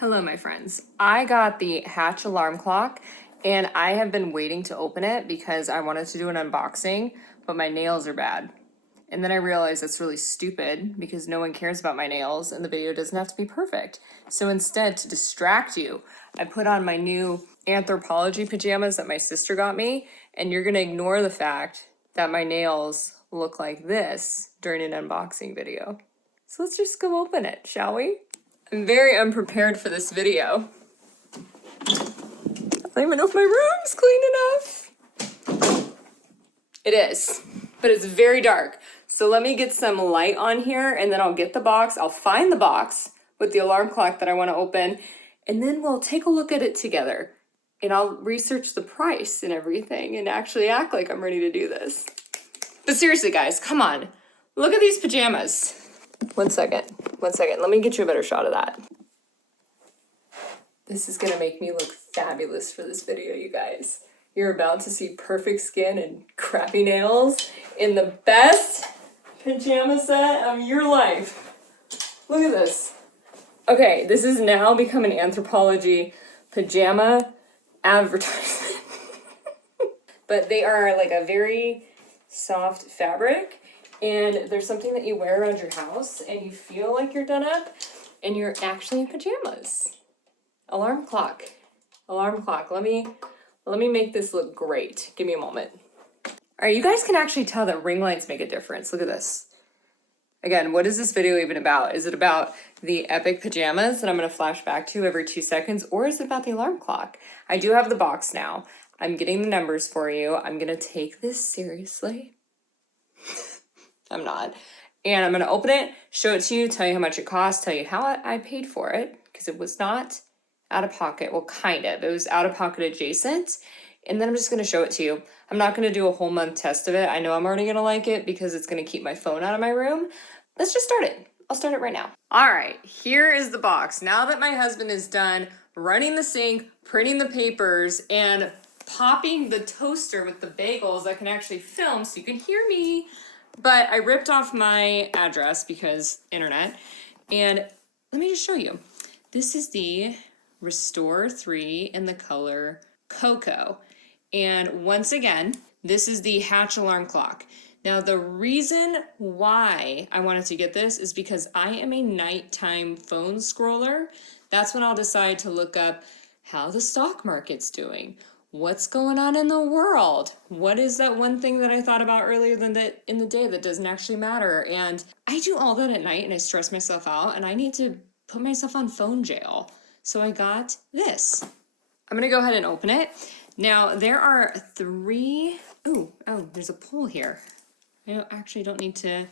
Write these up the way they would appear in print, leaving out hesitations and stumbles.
Hello, my friends. I got the Hatch alarm clock and I have been waiting to open it because I wanted to do an unboxing, but my nails are bad. And then I realized that's really stupid because no one cares about my nails and the video doesn't have to be perfect. So instead, to distract you, I put on my new anthropology pajamas that my sister got me, and you're gonna ignore the fact that my nails look like this during an unboxing video. So let's just go open it, shall we? I'm very unprepared for this video. I don't even know if my room's clean enough. It is, but it's very dark. So let me get some light on here and then I'll get the box. I'll find the box with the alarm clock that I want to open, and then we'll take a look at it together. And I'll research the price and everything and actually act like I'm ready to do this. But seriously, guys, come on. Look at these pajamas. One second. Let me get you a better shot of that. This is gonna make me look fabulous for this video, you guys. You're about to see perfect skin and crappy nails in the best pajama set of your life. Look at this. Okay, this has now become an anthropology pajama advertisement. But they are like a very soft fabric, and there's something that you wear around your house and you feel like you're done up and you're actually in pajamas. Alarm clock. Let me make this look great. Give me a moment. All right, you guys can actually tell that ring lights make a difference. Look at this. Again, what is this video even about? Is it about the epic pajamas that I'm gonna flash back to every 2 seconds, or is it about the alarm clock? I do have the box now. I'm getting the numbers for you. I'm gonna take this seriously. I'm not. And I'm gonna open it, show it to you, tell you how much it cost, tell you how I paid for it, because it was not out of pocket. Well, kind of. It was out of pocket adjacent. And then I'm just gonna show it to you. I'm not gonna do a whole month test of it. I know I'm already gonna like it because it's gonna keep my phone out of my room. Let's just start it. I'll start it right now. All right, here is the box. Now that my husband is done running the sink, printing the papers, and popping the toaster with the bagels, I can actually film so you can hear me. But I ripped off my address because internet, and let me just show you. This is the Restore 3 in the color Cocoa. And once again, this is the Hatch alarm clock. Now, the reason why I wanted to get this is because I am a nighttime phone scroller. That's when I'll decide to look up how the stock market's doing. What's going on in the world? What is that one thing that I thought about earlier in the day that doesn't actually matter? And I do all that at night and I stress myself out and I need to put myself on phone jail. So I got this. I'm gonna go ahead and open it. Now there are three, oh, there's a pull here. I actually don't need to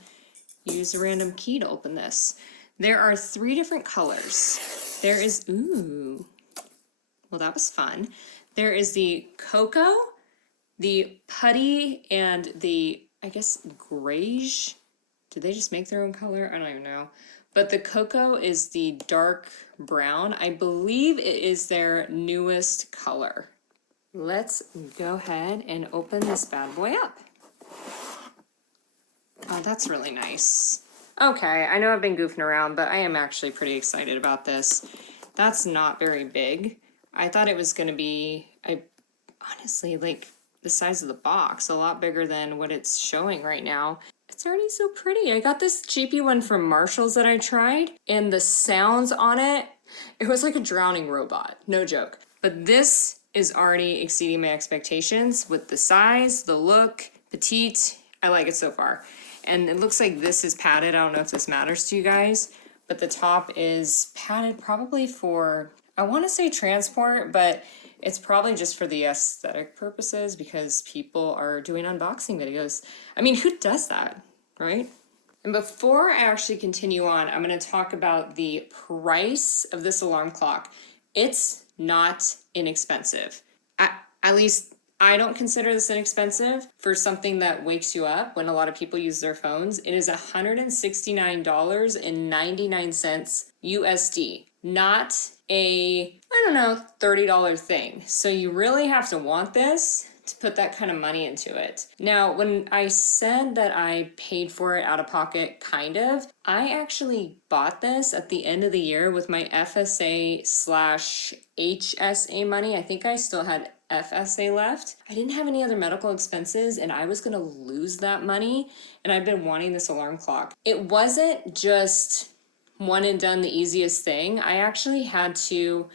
use a random key to open this. There are 3 different colors. There is, ooh, well that was fun. There is the cocoa, the putty, and the, I guess, grayish. Did they just make their own color? I don't even know. But the cocoa is the dark brown. I believe it is their newest color. Let's go ahead and open this bad boy up. Oh, that's really nice. Okay, I know I've been goofing around, but I am actually pretty excited about this. That's not very big. I thought it was gonna be, honestly, like the size of the box, a lot bigger than what it's showing right now. It's already so pretty. I got this cheapy one from Marshall's that I tried, and the sounds on it, it was like a drowning robot, no joke. But this is already exceeding my expectations with the size, the look, petite. I like it so far. And it looks like this is padded. I don't know if this matters to you guys, but the top is padded probably for, I want to say transport, but it's probably just for the aesthetic purposes because people are doing unboxing videos. I mean, who does that, right? And before I actually continue on, I'm going to talk about the price of this alarm clock. It's not inexpensive. At least I don't consider this inexpensive for something that wakes you up when a lot of people use their phones. It is $169.99 USD, not a, I don't know, $30 thing. So you really have to want this to put that kind of money into it. Now, when I said that I paid for it out of pocket, kind of, I actually bought this at the end of the year with my FSA/HSA money. I think I still had FSA left. I didn't have any other medical expenses and I was gonna lose that money, and I've been wanting this alarm clock. It wasn't just one and done, the easiest thing. I actually had to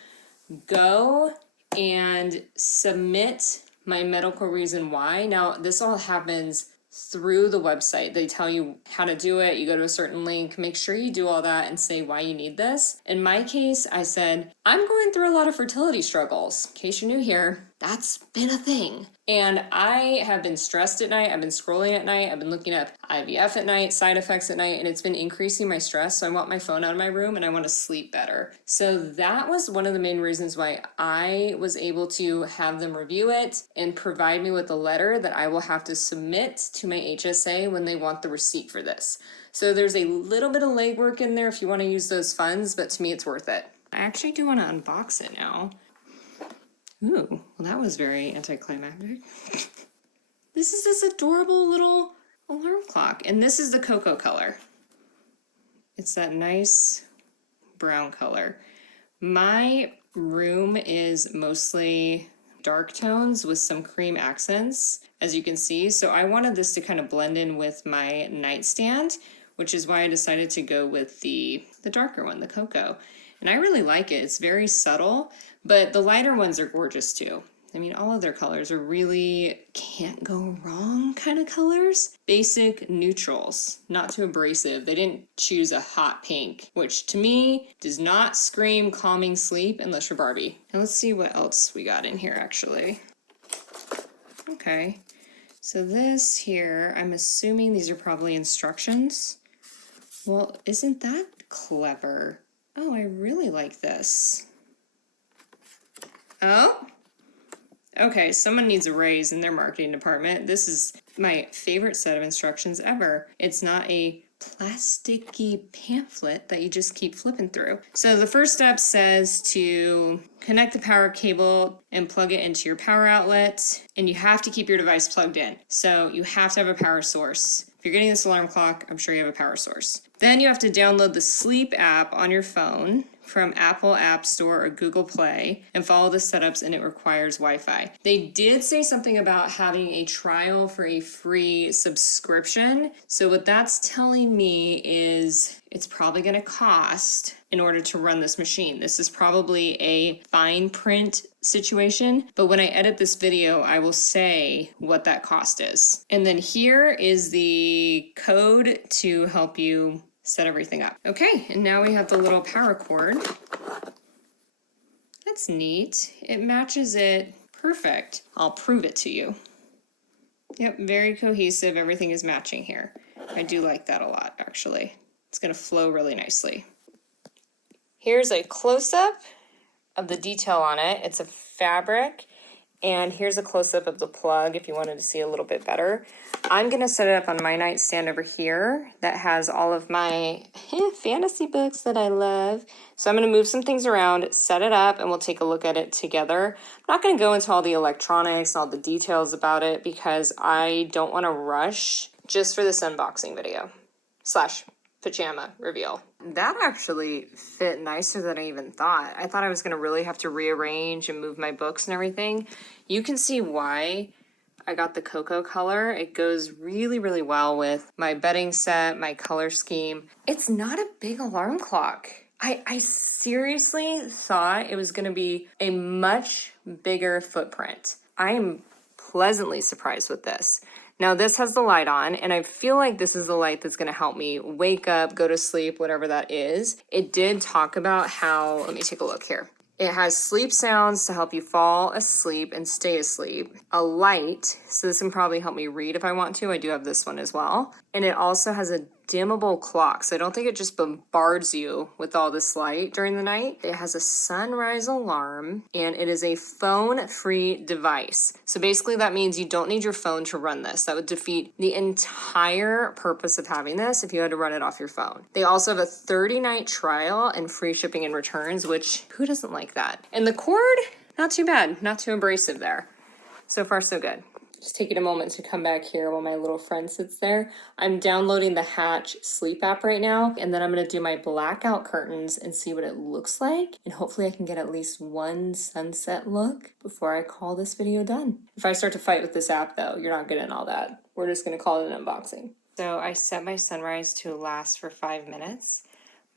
go and submit my medical reason why. Now, this all happens through the website. They tell you how to do it. You go to a certain link, make sure you do all that and say why you need this. In my case, I said, I'm going through a lot of fertility struggles. In case you're new here, that's been a thing. And I have been stressed at night. I've been scrolling at night. I've been looking up IVF at night, side effects at night, and it's been increasing my stress. So I want my phone out of my room and I want to sleep better. So that was one of the main reasons why I was able to have them review it and provide me with a letter that I will have to submit to my HSA when they want the receipt for this. So there's a little bit of legwork in there if you want to use those funds, but to me it's worth it. I actually do want to unbox it now. Ooh, well that was very anticlimactic. This is this adorable little alarm clock, and this is the cocoa color. It's that nice brown color. My room is mostly dark tones with some cream accents, as you can see. So I wanted this to kind of blend in with my nightstand, which is why I decided to go with the darker one, the cocoa. And I really like it. It's very subtle, but the lighter ones are gorgeous too. I mean, all of their colors are really can't go wrong kind of colors. Basic neutrals, not too abrasive. They didn't choose a hot pink, which to me does not scream calming sleep unless you're Barbie. And let's see what else we got in here actually. Okay, so this here, I'm assuming these are probably instructions. Well, isn't that clever? Oh, I really like this. Oh, okay, someone needs a raise in their marketing department. This is my favorite set of instructions ever. It's not a plasticky pamphlet that you just keep flipping through. So the first step says to connect the power cable and plug it into your power outlet, and you have to keep your device plugged in. So you have to have a power source. If you're getting this alarm clock, I'm sure you have a power source. Then you have to download the Sleep app on your phone from Apple App Store or Google Play and follow the setups, and it requires Wi-Fi. They did say something about having a trial for a free subscription. So what that's telling me is it's probably going to cost in order to run this machine. This is probably a fine print situation, but when I edit this video, I will say what that cost is. And then here is the code to help you set everything up. Okay, and now we have the little power cord. That's neat. It matches it perfect. I'll prove it to you. Yep, very cohesive. Everything is matching here. I do like that a lot, actually. It's gonna flow really nicely. Here's a close-up of the detail on it. It's a fabric. And here's a close-up of the plug if you wanted to see a little bit better. I'm gonna set it up on my nightstand over here that has all of my fantasy books that I love. So I'm gonna move some things around, set it up, and we'll take a look at it together. I'm not gonna go into all the electronics and all the details about it because I don't wanna rush just for this unboxing video / pajama reveal. That actually fit nicer than I even thought. I thought I was gonna really have to rearrange and move my books and everything. You can see why I got the cocoa color. It goes really, really well with my bedding set, my color scheme. It's not a big alarm clock. I seriously thought it was gonna be a much bigger footprint. I am pleasantly surprised with this. Now this has the light on, and I feel like this is the light that's gonna help me wake up, go to sleep, whatever that is. It did talk about how, let me take a look here. It has sleep sounds to help you fall asleep and stay asleep. A light, so this can probably help me read if I want to. I do have this one as well. And it also has a dimmable clock, so I don't think it just bombards you with all this light during the night. It has a sunrise alarm, and it is a phone-free device. So basically that means you don't need your phone to run this. That would defeat the entire purpose of having this if you had to run it off your phone. They also have a 30-night trial and free shipping and returns, which who doesn't like that? And the cord, not too bad, not too abrasive there. So far, so good. Just taking a moment to come back here while my little friend sits there. I'm downloading the Hatch sleep app right now, and then I'm gonna do my blackout curtains and see what it looks like. And hopefully I can get at least one sunset look before I call this video done. If I start to fight with this app though, you're not getting all that. We're just gonna call it an unboxing. So I set my sunrise to last for 5 minutes.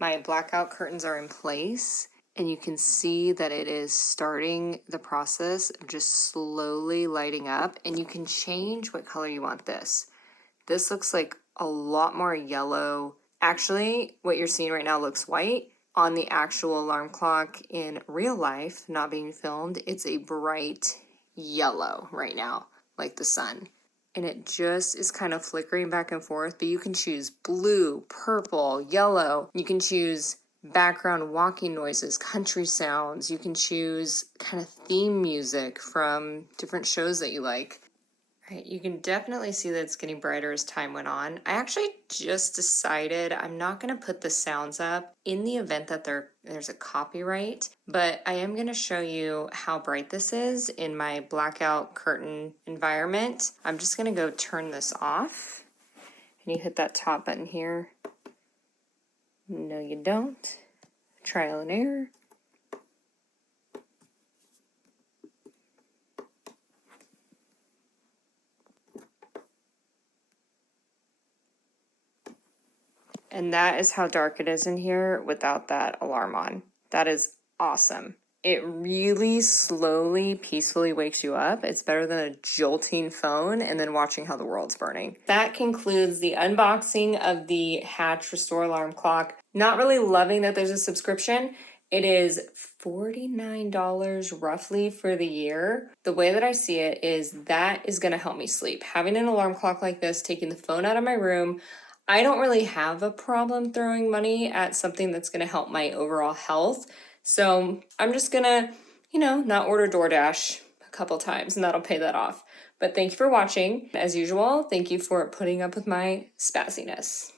My blackout curtains are in place. And you can see that it is starting the process of just slowly lighting up. And you can change what color you want this. This looks like a lot more yellow. Actually, what you're seeing right now looks white. On the actual alarm clock in real life, not being filmed, it's a bright yellow right now, like the sun. And it just is kind of flickering back and forth, but you can choose blue, purple, yellow. You can choose background walking noises, country sounds. You can choose kind of theme music from different shows that you like. Right, you can definitely see that it's getting brighter as time went on. I actually just decided I'm not going to put the sounds up in the event that there's a copyright, but I am going to show you how bright this is in my blackout curtain environment. I'm just going to go turn this off, and you hit that top button here. No, you don't. Trial and error. And that is how dark it is in here without that alarm on. That is awesome. It really slowly, peacefully wakes you up. It's better than a jolting phone and then watching how the world's burning. That concludes the unboxing of the Hatch Restore Alarm Clock. Not really loving that there's a subscription. It is $49 roughly for the year. The way that I see it is that is gonna help me sleep. Having an alarm clock like this, taking the phone out of my room, I don't really have a problem throwing money at something that's gonna help my overall health. So I'm just gonna, not order DoorDash a couple times and that'll pay that off. But thank you for watching. As usual, thank you for putting up with my spassiness.